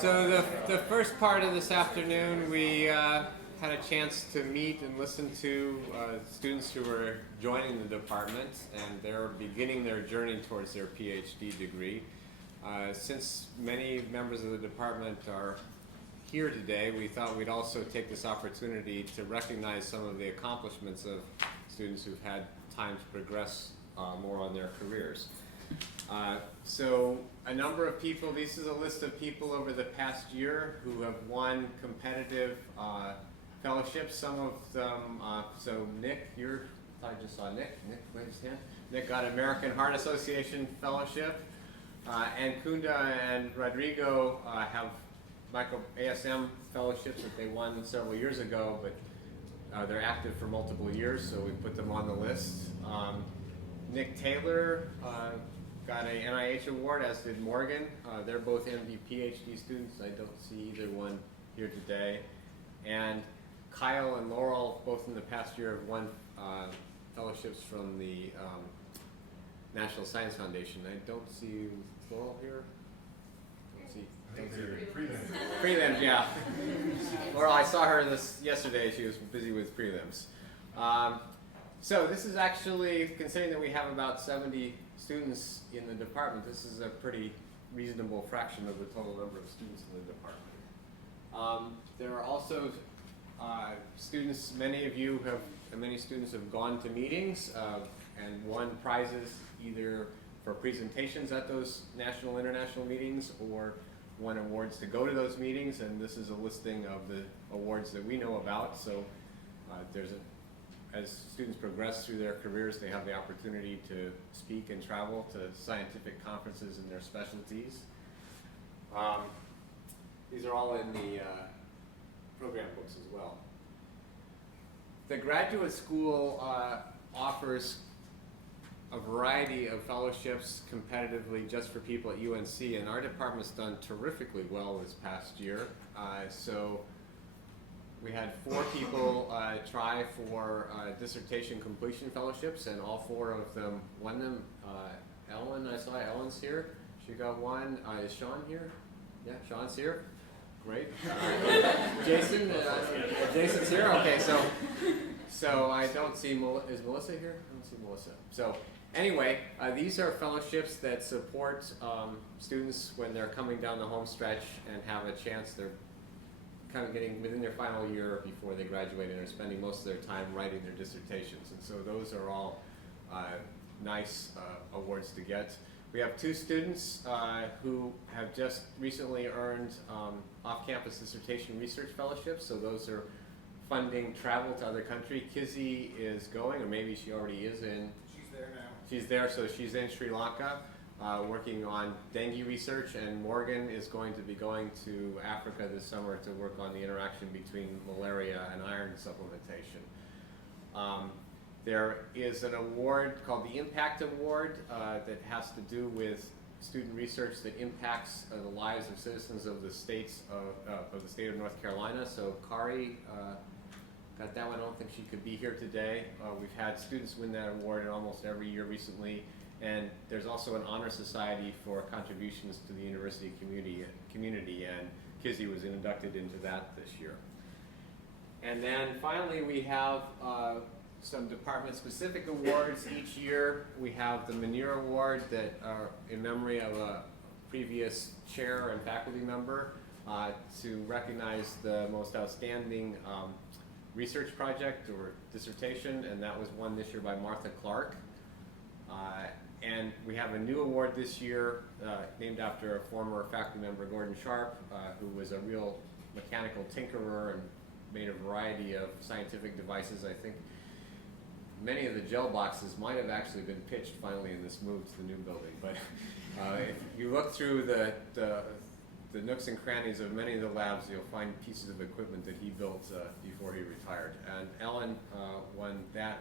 So the first part of this afternoon, we had a chance to meet and listen to students who were joining the department, and they're beginning their journey towards their Ph.D. degree. Since many members of the department are here today, we thought we'd also take this opportunity to recognize some of the accomplishments of students who've had time to progress more on their careers. So a number of people, this is a list of people over the past year who have won competitive fellowships. Some of them, so Nick, I just saw Nick raise his hand. Nick got American Heart Association Fellowship. And Kunda and Rodrigo have ASM fellowships that they won several years ago, but they're active for multiple years, so we put them on the list. Nick Taylor got an NIH award, as did Morgan. They're both MD PhD students. I don't see either one here today. And Kyle and Laurel, both in the past year, have won fellowships from the National Science Foundation. I don't see Laurel here. Don't see her. Prelims, yeah. Laurel, I saw her yesterday. She was busy with prelims. So this is actually, considering that we have about 70 students in the department, this is a pretty reasonable fraction of the total number of students in the department. There are also students, many students have gone to meetings and won prizes either for presentations at those national and international meetings or won awards to go to those meetings, and this is a listing of the awards that we know about. So as students progress through their careers, they have the opportunity to speak and travel to scientific conferences in their specialties. These are all in the program books as well. The graduate school offers a variety of fellowships competitively just for people at UNC, and our department's done terrifically well this past year. So we had 4 people try for dissertation completion fellowships, and all 4 of them won them. Ellen, I saw Ellen's here. She got one. Is Sean here? Yeah, Sean's here. Great. Jason, Jason's here. Okay, so I don't see is Melissa here? I don't see Melissa. So anyway, these are fellowships that support students when they're coming down the home stretch and have a chance. They're kind of getting within their final year before they graduate and are spending most of their time writing their dissertations. And so those are all nice awards to get. We have 2 students who have just recently earned off-campus dissertation research fellowships. So those are funding travel to other countries. Kizzy is going, or maybe she already is in. She's there now. She's there, so she's in Sri Lanka working on dengue research, and Morgan is going to be going to Africa this summer to work on the interaction between malaria and iron supplementation. There is an award called the Impact Award that has to do with student research that impacts the lives of citizens of the states of the state of North Carolina. So Kari got that one. I don't think she could be here today. We've had students win that award in almost every year recently, and there's also an honor society for contributions to the university community, and Kizzy was inducted into that this year. And then finally, we have some department-specific awards. Each year we have the Manier Award that are in memory of a previous chair and faculty member to recognize the most outstanding research project or dissertation, and that was won this year by Martha Clark. And we have a new award this year named after a former faculty member, Gordon Sharp, who was a real mechanical tinkerer and made a variety of scientific devices. I think many of the gel boxes might have actually been pitched finally in this move to the new building. But if you look through the nooks and crannies of many of the labs, you'll find pieces of equipment that he built before he retired. And Ellen won that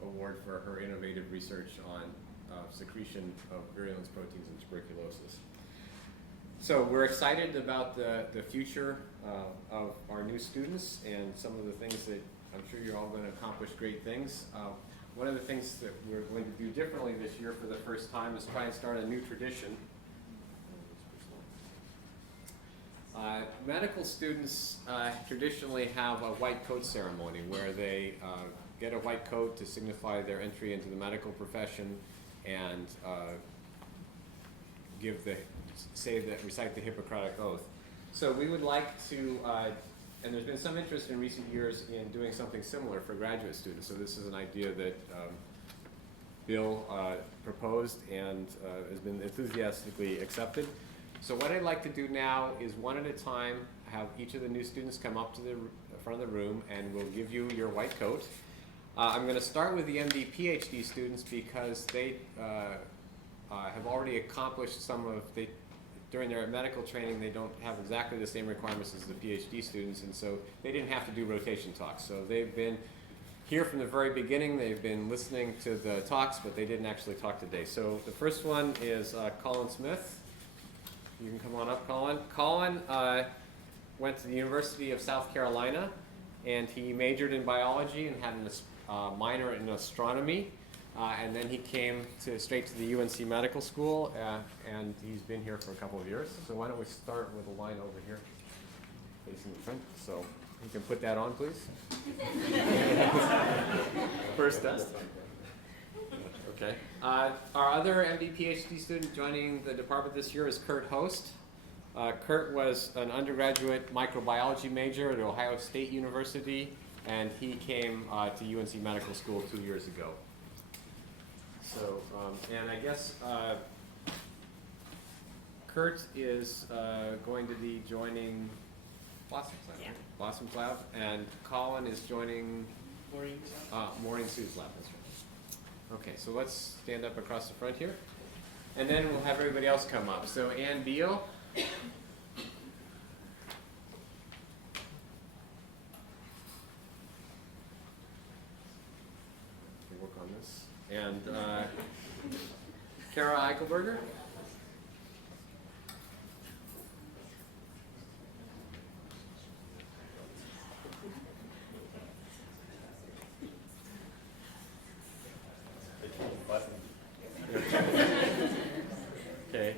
award for her innovative research on secretion of virulence proteins in tuberculosis. So we're excited about the future of our new students and some of the things that I'm sure you're all going to accomplish great things. One of the things that we're going to do differently this year for the first time is try and start a new tradition. Medical students traditionally have a white coat ceremony where they get a white coat to signify their entry into the medical profession and recite the Hippocratic Oath. So we would like to, and there's been some interest in recent years in doing something similar for graduate students. So this is an idea that Bill proposed and has been enthusiastically accepted. So what I'd like to do now is one at a time have each of the new students come up to the front of the room and we'll give you your white coat. I'm going to start with the MD Ph.D. students because they have already accomplished during their medical training they don't have exactly the same requirements as the Ph.D. students, and so they didn't have to do rotation talks. So they've been here from the very beginning. They've been listening to the talks, but they didn't actually talk today. So the first one is Colin Smith. You can come on up, Colin. Colin went to the University of South Carolina, and he majored in biology and had a minor in astronomy. And then he came straight to the UNC Medical School, and he's been here for a couple of years. So why don't we start with a line over here, facing the front. So you can put that on, please. First test. Okay. Our other MD PhD student joining the department this year is Kurt Host. Kurt was an undergraduate microbiology major at Ohio State University, and he came to UNC Medical School 2 years ago. So, and I guess Kurt is going to be joining Blossom Lab. Yeah. Blossom Lab, and Colin is joining Maureen Sue's lab. That's right. Okay, so let's stand up across the front here, and then we'll have everybody else come up. So Ann Beal. Work on this. And Kara Eichelberger. Okay.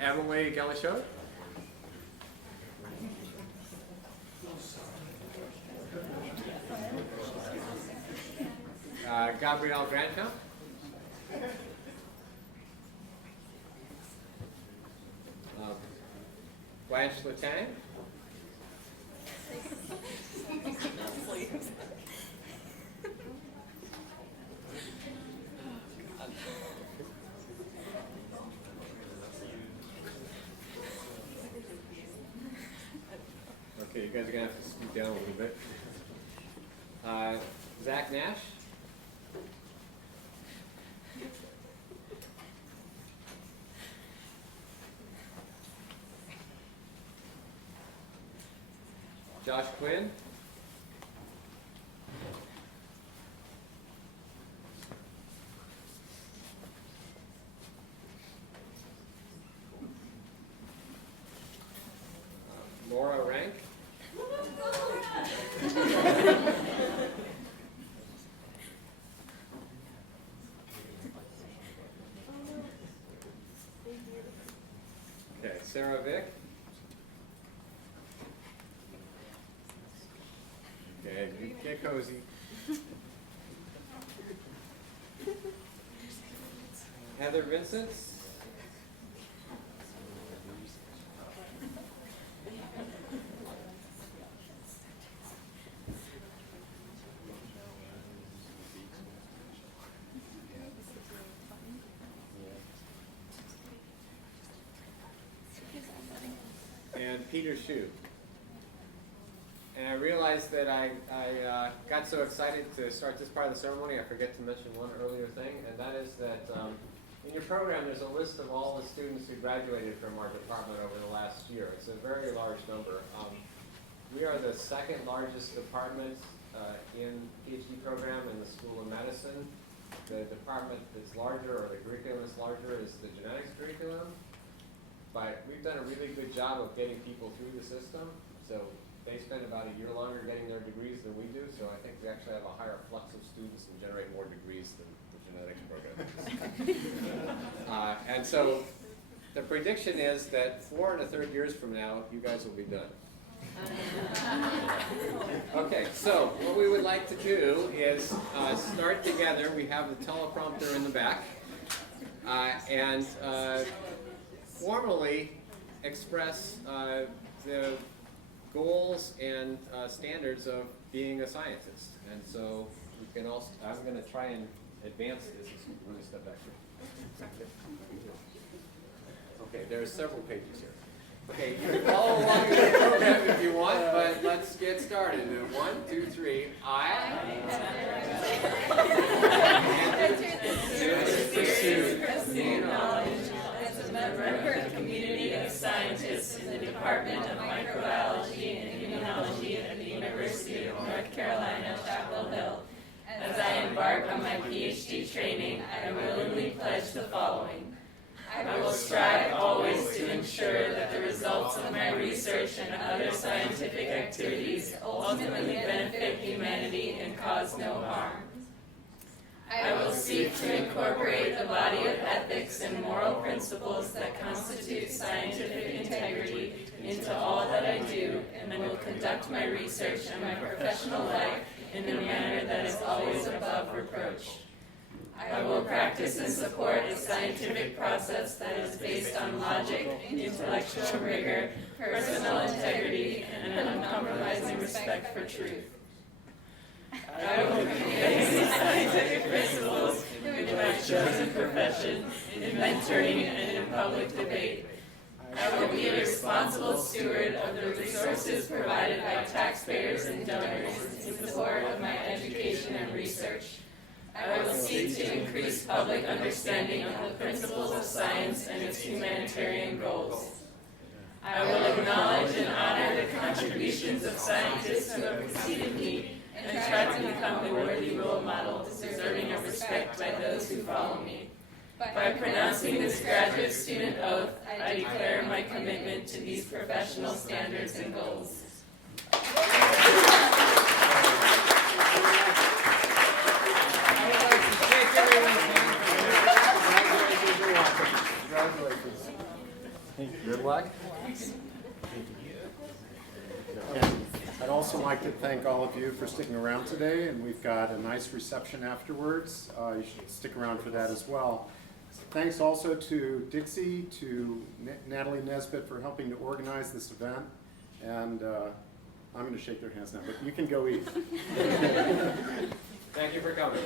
Emily Gallichot. Gabrielle Grandcamp. Blanche Letang. Okay, you guys are going to have to scoot down a little bit. Zach Nash. Josh Quinn. Laura Rank. Okay, Sarah Vick. Okay, get cozy. Heather Vincent. And Peter Shue. And I realized that I got so excited to start this part of the ceremony, I forget to mention one earlier thing, and that is that in your program there's a list of all the students who graduated from our department over the last year. It's a very large number. We are the second largest department in PhD program in the School of Medicine. The department that's larger, or the curriculum that's larger, is the genetics curriculum. But we've done a really good job of getting people through the system. So they spend about a year longer getting their degrees than we do, so I think we actually have a higher flux of students and generate more degrees than the genetics program. And so The prediction is that 4 1/3 years from now, you guys will be done. Okay, so what we would like to do is start together. We have the teleprompter in the back, and formally express the goals and standards of being a scientist. And so we can also, I'm going to try and advance this. Let me step back here. Okay, there are several pages here. Okay, you can follow along in the program if you want, but let's get started. 1, 2, 3. Pursue knowledge as a member of the community of scientists in the Department of Microbiology and Immunology at the University of North Carolina, Chapel Hill. As I embark on my Ph.D. training, I willingly pledge the following. I will strive always to ensure that the results of my research and other scientific activities ultimately benefit humanity and cause no harm. I will seek to incorporate the body of ethics and moral principles that constitute scientific integrity into all that I do, and will conduct my research and my professional life in a manner that is always above reproach. I will practice and support a scientific process that is based on logic, intellectual rigor, personal integrity, and an uncompromising respect for truth. I will convey these scientific principles in my chosen profession, in mentoring, and in public debate. I will be a responsible steward of the resources provided by taxpayers and donors in support of my education and research. I will seek to increase public understanding of the principles of science and its humanitarian goals. I will acknowledge and honor the contributions of scientists who have preceded me and try to become the worthy role model deserving of respect by those who follow me. By pronouncing this graduate student oath, I declare my commitment to these professional standards and goals. Good luck. And I'd also like to thank all of you for sticking around today, and we've got a nice reception afterwards. You should stick around for that as well. Thanks also to Dixie, to Natalie Nesbitt for helping to organize this event, and I'm going to shake their hands now, but you can go eat. Thank you for coming.